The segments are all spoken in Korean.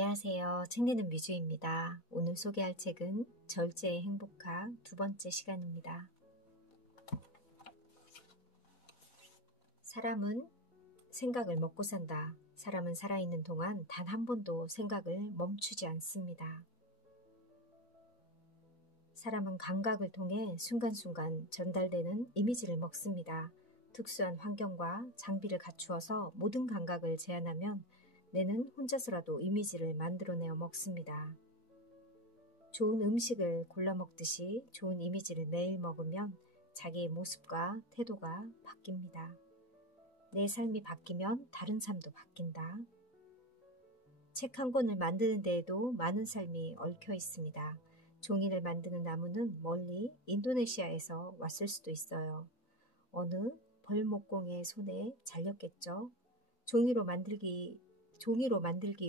안녕하세요. 책 읽는 뮤즈입니다. 오늘 소개할 책은 절제의 행복학 두 번째 시간입니다. 사람은 생각을 먹고 산다. 사람은 살아있는 동안 단 한 번도 생각을 멈추지 않습니다. 사람은 감각을 통해 순간순간 전달되는 이미지를 먹습니다. 특수한 환경과 장비를 갖추어서 모든 감각을 제한하면 뇌는 혼자서라도 이미지를 만들어내어 먹습니다. 좋은 음식을 골라 먹듯이 좋은 이미지를 매일 먹으면 자기의 모습과 태도가 바뀝니다. 내 삶이 바뀌면 다른 삶도 바뀐다. 책 한 권을 만드는 데에도 많은 삶이 얽혀 있습니다. 종이를 만드는 나무는 멀리 인도네시아에서 왔을 수도 있어요. 어느 벌목공의 손에 잘렸겠죠. 종이로 만들기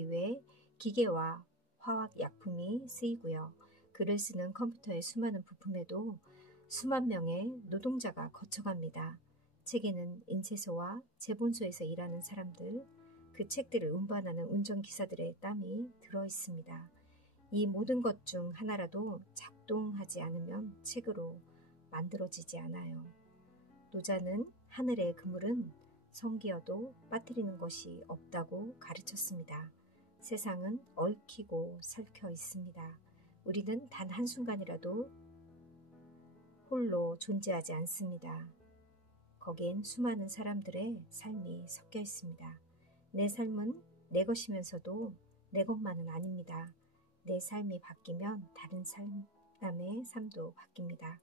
위해 기계와 화학약품이 쓰이고요. 글을 쓰는 컴퓨터의 수많은 부품에도 수만 명의 노동자가 거쳐갑니다. 책에는 인쇄소와 제본소에서 일하는 사람들, 그 책들을 운반하는 운전기사들의 땀이 들어있습니다. 이 모든 것 중 하나라도 작동하지 않으면 책으로 만들어지지 않아요. 노자는 하늘의 그물은 성기어도 빠뜨리는 것이 없다고 가르쳤습니다. 세상은 얽히고 설켜 있습니다. 우리는 단 한순간이라도 홀로 존재하지 않습니다. 거기엔 수많은 사람들의 삶이 섞여 있습니다. 내 삶은 내 것이면서도 내 것만은 아닙니다. 내 삶이 바뀌면 다른 사람의 삶도 바뀝니다.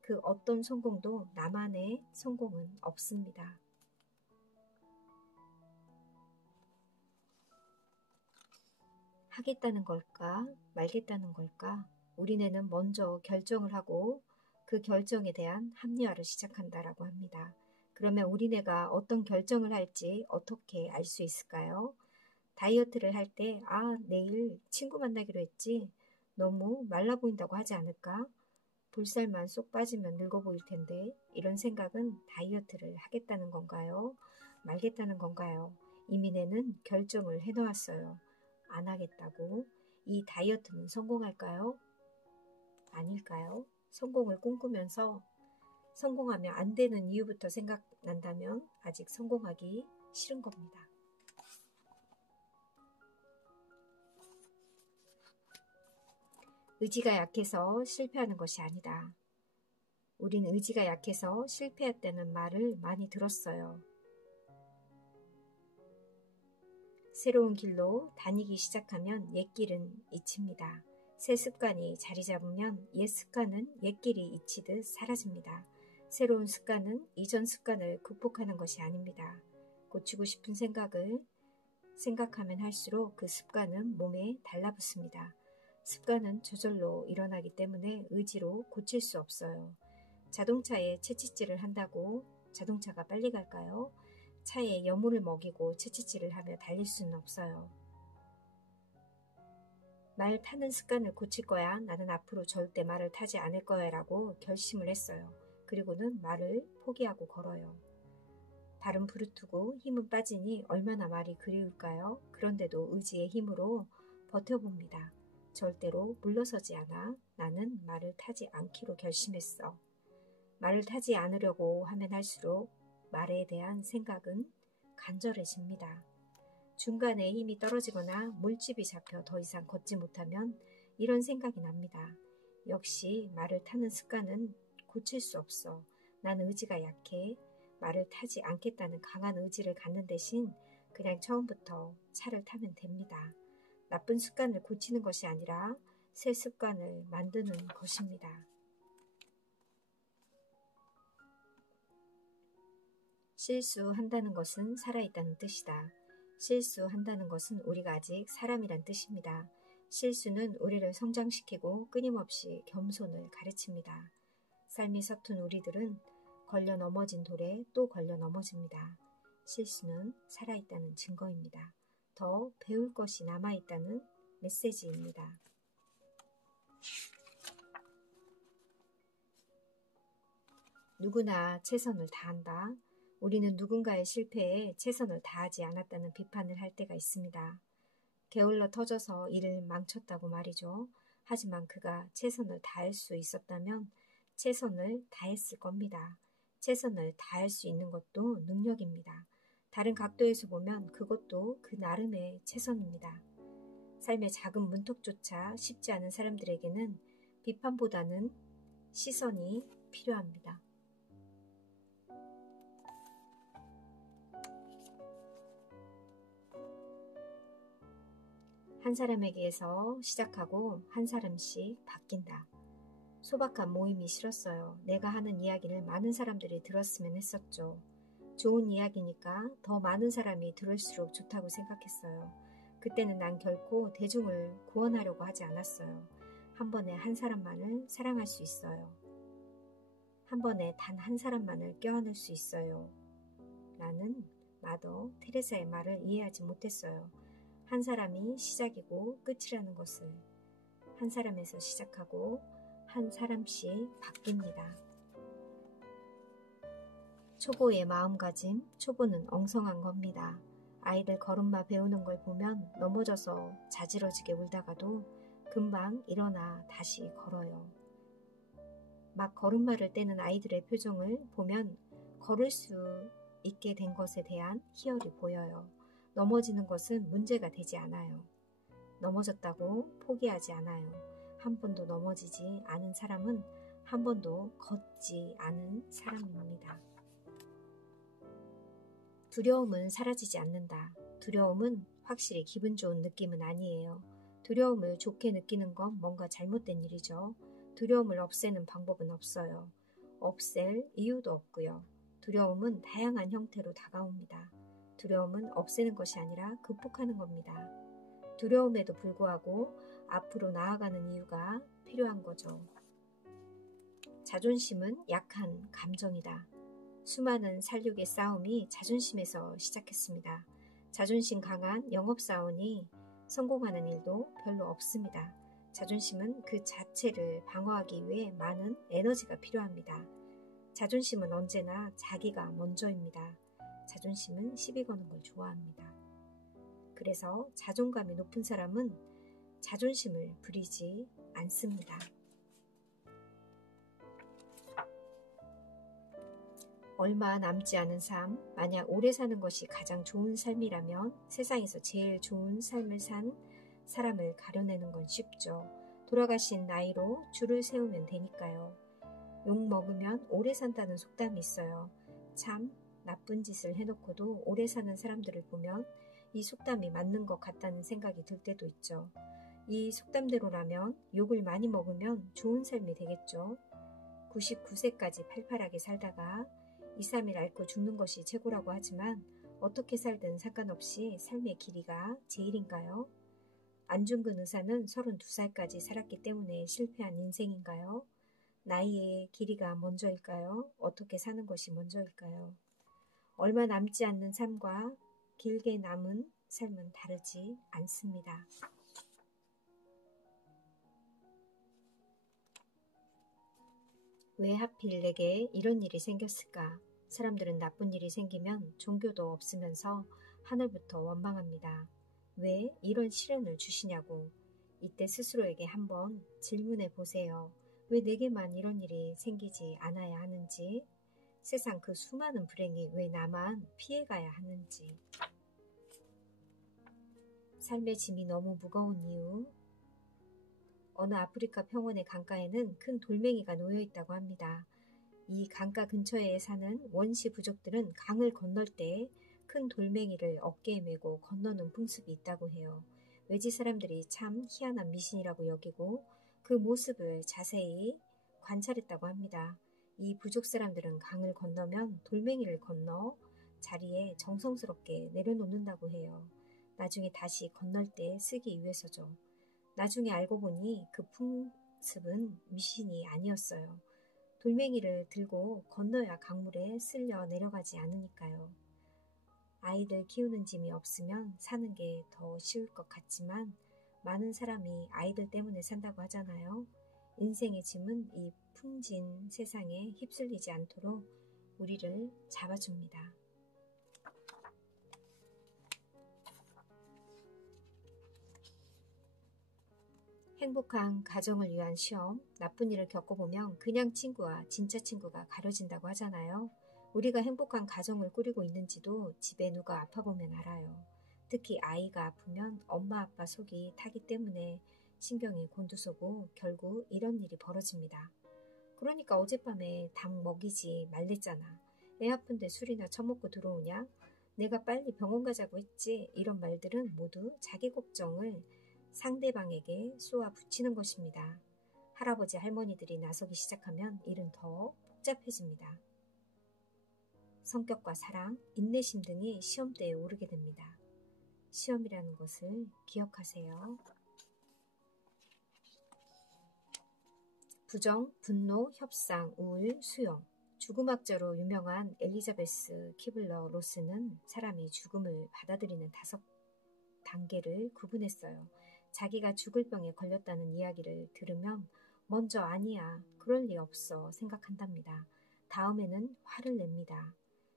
그 어떤 성공도 나만의 성공은 없습니다. 하겠다는 걸까? 말겠다는 걸까? 우리네는 먼저 결정을 하고 그 결정에 대한 합리화를 시작한다라고 합니다. 그러면 우리네가 어떤 결정을 할지 어떻게 알 수 있을까요? 다이어트를 할 때, 내일 친구 만나기로 했지? 너무 말라 보인다고 하지 않을까? 볼살만 쏙 빠지면 늙어 보일 텐데, 이런 생각은 다이어트를 하겠다는 건가요? 말겠다는 건가요? 이미 내는 결정을 해놓았어요. 안 하겠다고. 이 다이어트는 성공할까요? 아닐까요? 성공을 꿈꾸면서 성공하면 안 되는 이유부터 생각난다면 아직 성공하기 싫은 겁니다. 의지가 약해서 실패하는 것이 아니다. 우린 의지가 약해서 실패했다는 말을 많이 들었어요. 새로운 길로 다니기 시작하면 옛 길은 잊힙니다. 새 습관이 자리 잡으면 옛 습관은 옛 길이 잊히듯 사라집니다. 새로운 습관은 이전 습관을 극복하는 것이 아닙니다. 고치고 싶은 생각을 생각하면 할수록 그 습관은 몸에 달라붙습니다. 습관은 저절로 일어나기 때문에 의지로 고칠 수 없어요. 자동차에 채찍질을 한다고 자동차가 빨리 갈까요? 차에 여물을 먹이고 채찍질을 하며 달릴 수는 없어요. 말 타는 습관을 고칠 거야. 나는 앞으로 절대 말을 타지 않을 거야 라고 결심을 했어요. 그리고는 말을 포기하고 걸어요. 발은 부르트고 힘은 빠지니 얼마나 말이 그리울까요? 그런데도 의지의 힘으로 버텨봅니다. 절대로 물러서지 않아. 나는 말을 타지 않기로 결심했어. 말을 타지 않으려고 하면 할수록 말에 대한 생각은 간절해집니다. 중간에 힘이 떨어지거나 물집이 잡혀 더 이상 걷지 못하면 이런 생각이 납니다. 역시 말을 타는 습관은 고칠 수 없어. 난 의지가 약해. 말을 타지 않겠다는 강한 의지를 갖는 대신 그냥 처음부터 차를 타면 됩니다. 나쁜 습관을 고치는 것이 아니라 새 습관을 만드는 것입니다. 실수한다는 것은 살아있다는 뜻이다. 실수한다는 것은 우리가 아직 사람이란 뜻입니다. 실수는 우리를 성장시키고 끊임없이 겸손을 가르칩니다. 삶이 서툰 우리들은 걸려 넘어진 돌에 또 걸려 넘어집니다. 실수는 살아있다는 증거입니다. 더 배울 것이 남아있다는 메시지입니다. 누구나 최선을 다한다. 우리는 누군가의 실패에 최선을 다하지 않았다는 비판을 할 때가 있습니다. 게을러 터져서 일을 망쳤다고 말이죠. 하지만 그가 최선을 다할 수 있었다면 최선을 다했을 겁니다. 최선을 다할 수 있는 것도 능력입니다. 다른 각도에서 보면 그것도 그 나름의 최선입니다. 삶의 작은 문턱조차 쉽지 않은 사람들에게는 비판보다는 시선이 필요합니다. 한 사람에게서 시작하고 한 사람씩 바뀐다. 소박한 모임이 싫었어요. 내가 하는 이야기를 많은 사람들이 들었으면 했었죠. 좋은 이야기니까 더 많은 사람이 들을수록 좋다고 생각했어요. 그때는 난 결코 대중을 구원하려고 하지 않았어요. 한 번에 한 사람만을 사랑할 수 있어요. 한 번에 단 한 사람만을 껴안을 수 있어요. 나는 마더 테레사의 말을 이해하지 못했어요. 한 사람이 시작이고 끝이라는 것을. 한 사람에서 시작하고 한 사람씩 바뀝니다. 초보의 마음가짐, 초보는 엉성한 겁니다. 아이들 걸음마 배우는 걸 보면 넘어져서 자지러지게 울다가도 금방 일어나 다시 걸어요. 막 걸음마를 떼는 아이들의 표정을 보면 걸을 수 있게 된 것에 대한 희열이 보여요. 넘어지는 것은 문제가 되지 않아요. 넘어졌다고 포기하지 않아요. 한 번도 넘어지지 않은 사람은 한 번도 걷지 않은 사람입니다. 두려움은 사라지지 않는다. 두려움은 확실히 기분 좋은 느낌은 아니에요. 두려움을 좋게 느끼는 건 뭔가 잘못된 일이죠. 두려움을 없애는 방법은 없어요. 없앨 이유도 없고요. 두려움은 다양한 형태로 다가옵니다. 두려움은 없애는 것이 아니라 극복하는 겁니다. 두려움에도 불구하고 앞으로 나아가는 이유가 필요한 거죠. 자존심은 약한 감정이다. 수많은 살육의 싸움이 자존심에서 시작했습니다. 자존심 강한 영업사원이 성공하는 일도 별로 없습니다. 자존심은 그 자체를 방어하기 위해 많은 에너지가 필요합니다. 자존심은 언제나 자기가 먼저입니다. 자존심은 시비 거는 걸 좋아합니다. 그래서 자존감이 높은 사람은 자존심을 부리지 않습니다. 얼마 남지 않은 삶, 만약 오래 사는 것이 가장 좋은 삶이라면 세상에서 제일 좋은 삶을 산 사람을 가려내는 건 쉽죠. 돌아가신 나이로 줄을 세우면 되니까요. 욕 먹으면 오래 산다는 속담이 있어요. 참 나쁜 짓을 해놓고도 오래 사는 사람들을 보면 이 속담이 맞는 것 같다는 생각이 들 때도 있죠. 이 속담대로라면 욕을 많이 먹으면 좋은 삶이 되겠죠. 99세까지 팔팔하게 살다가 2, 3일 앓고 죽는 것이 최고라고 하지만 어떻게 살든 상관없이 삶의 길이가 제일인가요? 안중근 의사는 32살까지 살았기 때문에 실패한 인생인가요? 나이의 길이가 먼저일까요? 어떻게 사는 것이 먼저일까요? 얼마 남지 않는 삶과 길게 남은 삶은 다르지 않습니다. 왜 하필 내게 이런 일이 생겼을까? 사람들은 나쁜 일이 생기면 종교도 없으면서 하늘부터 원망합니다. 왜 이런 시련을 주시냐고. 이때 스스로에게 한번 질문해 보세요. 왜 내게만 이런 일이 생기지 않아야 하는지, 세상 그 수많은 불행이 왜 나만 피해가야 하는지. 삶의 짐이 너무 무거운 이유. 어느 아프리카 평원의 강가에는 큰 돌멩이가 놓여 있다고 합니다. 이 강가 근처에 사는 원시 부족들은 강을 건널 때 큰 돌멩이를 어깨에 메고 건너는 풍습이 있다고 해요. 외지 사람들이 참 희한한 미신이라고 여기고 그 모습을 자세히 관찰했다고 합니다. 이 부족 사람들은 강을 건너면 돌멩이를 건너 자리에 정성스럽게 내려놓는다고 해요. 나중에 다시 건널 때 쓰기 위해서죠. 나중에 알고 보니 그 풍습은 미신이 아니었어요. 돌멩이를 들고 건너야 강물에 쓸려 내려가지 않으니까요. 아이들 키우는 짐이 없으면 사는 게 더 쉬울 것 같지만 많은 사람이 아이들 때문에 산다고 하잖아요. 인생의 짐은 이 풍진 세상에 휩쓸리지 않도록 우리를 잡아줍니다. 행복한 가정을 위한 시험, 나쁜 일을 겪어보면 그냥 친구와 진짜 친구가 가려진다고 하잖아요. 우리가 행복한 가정을 꾸리고 있는지도 집에 누가 아파보면 알아요. 특히 아이가 아프면 엄마 아빠 속이 타기 때문에 신경이 곤두서고 결국 이런 일이 벌어집니다. 그러니까 어젯밤에 닭 먹이지 말랬잖아. 애 아픈데 술이나 처먹고 들어오냐? 내가 빨리 병원 가자고 했지. 이런 말들은 모두 자기 걱정을 상대방에게 쏘아 붙이는 것입니다. 할아버지 할머니들이 나서기 시작하면 일은 더 복잡해집니다. 성격과 사랑, 인내심 등이 시험대에 오르게 됩니다. 시험이라는 것을 기억하세요. 부정, 분노, 협상, 우울, 수용. 죽음학자로 유명한 엘리자베스 키블러 로스는 사람이 죽음을 받아들이는 5단계를 구분했어요. 자기가 죽을 병에 걸렸다는 이야기를 들으면 먼저 아니야, 그럴 리 없어 생각한답니다. 다음에는 화를 냅니다.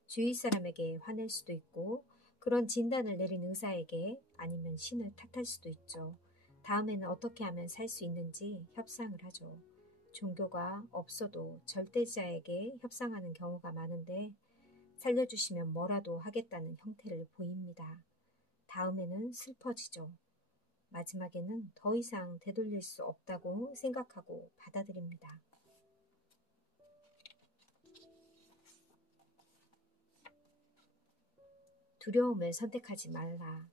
주위 사람에게 화낼 수도 있고 그런 진단을 내린 의사에게 아니면 신을 탓할 수도 있죠. 다음에는 어떻게 하면 살 수 있는지 협상을 하죠. 종교가 없어도 절대자에게 협상하는 경우가 많은데 살려주시면 뭐라도 하겠다는 형태를 보입니다. 다음에는 슬퍼지죠. 마지막에는 더 이상 되돌릴 수 없다고 생각하고 받아들입니다. 두려움을 선택하지 말라.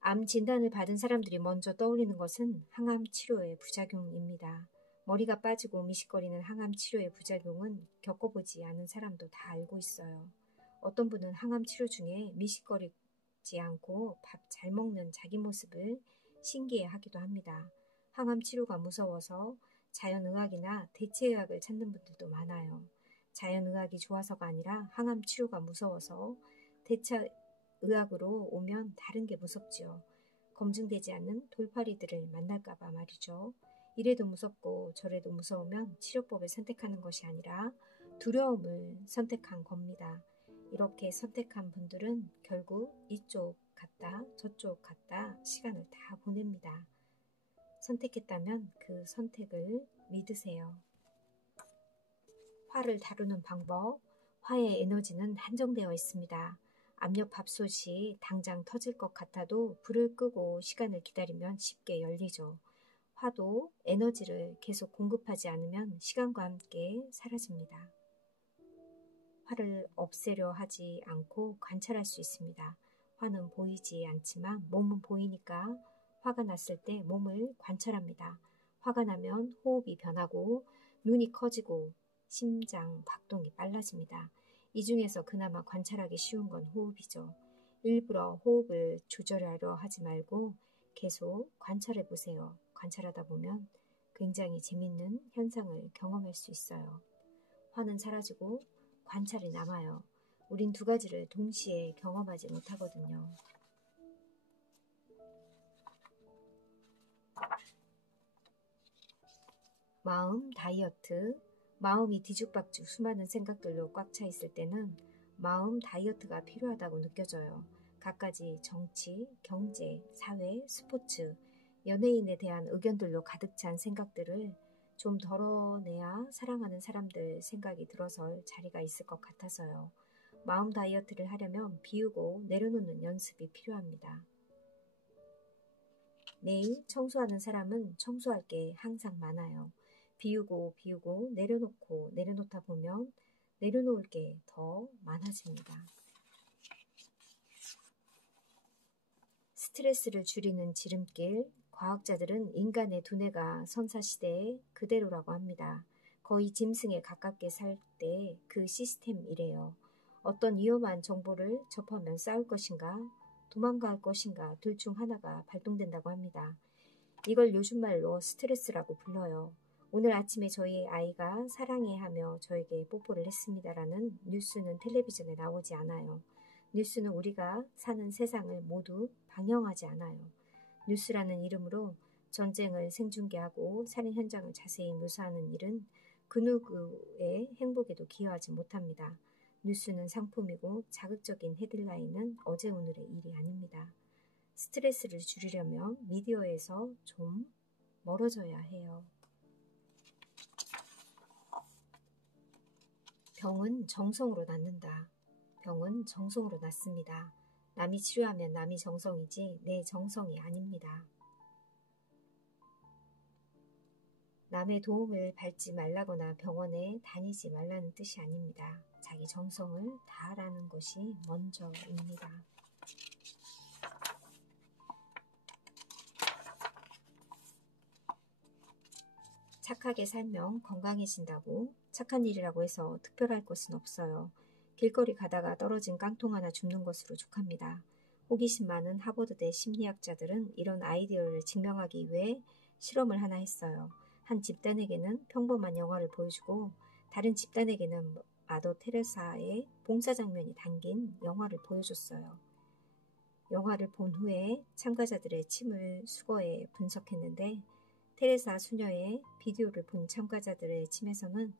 암 진단을 받은 사람들이 먼저 떠올리는 것은 항암 치료의 부작용입니다. 머리가 빠지고 미식거리는 항암 치료의 부작용은 겪어보지 않은 사람도 다 알고 있어요. 어떤 분은 항암 치료 중에 미식거리지 않고 밥 잘 먹는 자기 모습을 신기해하기도 합니다. 항암 치료가 무서워서 자연의학이나 대체의학을 찾는 분들도 많아요. 자연의학이 좋아서가 아니라 항암 치료가 무서워서 대체의학으로 오면 다른 게 무섭지요. 검증되지 않는 돌팔이들을 만날까봐 말이죠. 이래도 무섭고 저래도 무서우면 치료법을 선택하는 것이 아니라 두려움을 선택한 겁니다. 이렇게 선택한 분들은 결국 이쪽 갔다 저쪽 갔다 시간을 다 보냅니다. 선택했다면 그 선택을 믿으세요. 화를 다루는 방법. 화의 에너지는 한정되어 있습니다. 압력밥솥이 당장 터질 것 같아도 불을 끄고 시간을 기다리면 쉽게 열리죠. 화도 에너지를 계속 공급하지 않으면 시간과 함께 사라집니다. 화를 없애려 하지 않고 관찰할 수 있습니다. 화는 보이지 않지만 몸은 보이니까 화가 났을 때 몸을 관찰합니다. 화가 나면 호흡이 변하고 눈이 커지고 심장 박동이 빨라집니다. 이 중에서 그나마 관찰하기 쉬운 건 호흡이죠. 일부러 호흡을 조절하려 하지 말고 계속 관찰해 보세요. 관찰하다 보면 굉장히 재밌는 현상을 경험할 수 있어요. 화는 사라지고 관찰이 남아요. 우린 두 가지를 동시에 경험하지 못하거든요. 마음 다이어트. 마음이 뒤죽박죽 수많은 생각들로 꽉 차 있을 때는 마음 다이어트가 필요하다고 느껴져요. 갖가지 정치, 경제, 사회, 스포츠, 연예인에 대한 의견들로 가득 찬 생각들을 좀 덜어내야 사랑하는 사람들 생각이 들어설 자리가 있을 것 같아서요. 마음 다이어트를 하려면 비우고 내려놓는 연습이 필요합니다. 매일 청소하는 사람은 청소할 게 항상 많아요. 비우고 내려놓고 내려놓다 보면 내려놓을 게 더 많아집니다. 스트레스를 줄이는 지름길. 과학자들은 인간의 두뇌가 선사시대의 그대로라고 합니다. 거의 짐승에 가깝게 살 때 그 시스템이래요. 어떤 위험한 정보를 접하면 싸울 것인가 도망갈 것인가 둘 중 하나가 발동된다고 합니다. 이걸 요즘 말로 스트레스라고 불러요. 오늘 아침에 저희 아이가 사랑해 하며 저에게 뽀뽀를 했습니다라는 뉴스는 텔레비전에 나오지 않아요. 뉴스는 우리가 사는 세상을 모두 방영하지 않아요. 뉴스라는 이름으로 전쟁을 생중계하고 살인 현장을 자세히 묘사하는 일은 그 누구의 행복에도 기여하지 못합니다. 뉴스는 상품이고 자극적인 헤드라인은 어제 오늘의 일이 아닙니다. 스트레스를 줄이려면 미디어에서 좀 멀어져야 해요. 병은 정성으로 낫는다. 병은 정성으로 낫습니다. 남이 치료하면 남이 정성이지 내 정성이 아닙니다. 남의 도움을 받지 말라거나 병원에 다니지 말라는 뜻이 아닙니다. 자기 정성을 다하라는 것이 먼저입니다. 착하게 살면 건강해진다고 착한 일이라고 해서 특별할 것은 없어요. 길거리 가다가 떨어진 깡통 하나 줍는 것으로 족합니다. 호기심 많은 하버드대 심리학자들은 이런 아이디어를 증명하기 위해 실험을 하나 했어요. 한 집단에게는 평범한 영화를 보여주고 다른 집단에게는 마더 테레사의 봉사 장면이 담긴 영화를 보여줬어요. 영화를 본 후에 참가자들의 침을 수거해 분석했는데 테레사 수녀의 비디오를 본 참가자들의 침에서는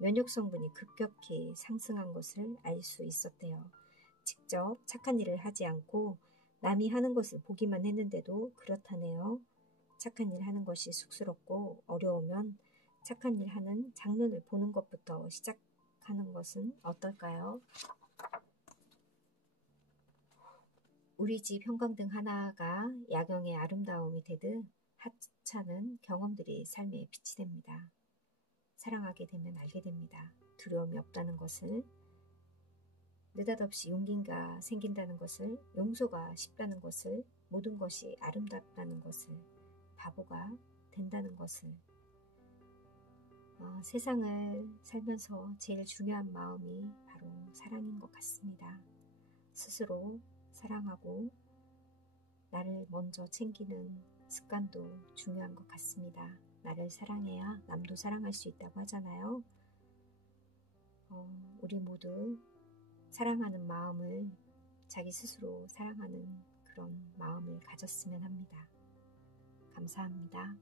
면역 성분이 급격히 상승한 것을 알 수 있었대요. 직접 착한 일을 하지 않고 남이 하는 것을 보기만 했는데도 그렇다네요. 착한 일 하는 것이 쑥스럽고 어려우면 착한 일 하는 장면을 보는 것부터 시작하는 것은 어떨까요? 우리 집 형광등 하나가 야경의 아름다움이 되듯 하찮은 경험들이 삶의 빛이 됩니다. 사랑하게 되면 알게 됩니다. 두려움이 없다는 것을, 느닷없이 용기가 생긴다는 것을, 용서가 쉽다는 것을, 모든 것이 아름답다는 것을, 바보가 된다는 것을. 세상을 살면서 제일 중요한 마음이 바로 사랑인 것 같습니다. 스스로 사랑하고 나를 먼저 챙기는 습관도 중요한 것 같습니다. 나를 사랑해야 남도 사랑할 수 있다고 하잖아요. 우리 모두 사랑하는 마음을, 자기 스스로 사랑하는 그런 마음을 가졌으면 합니다. 감사합니다.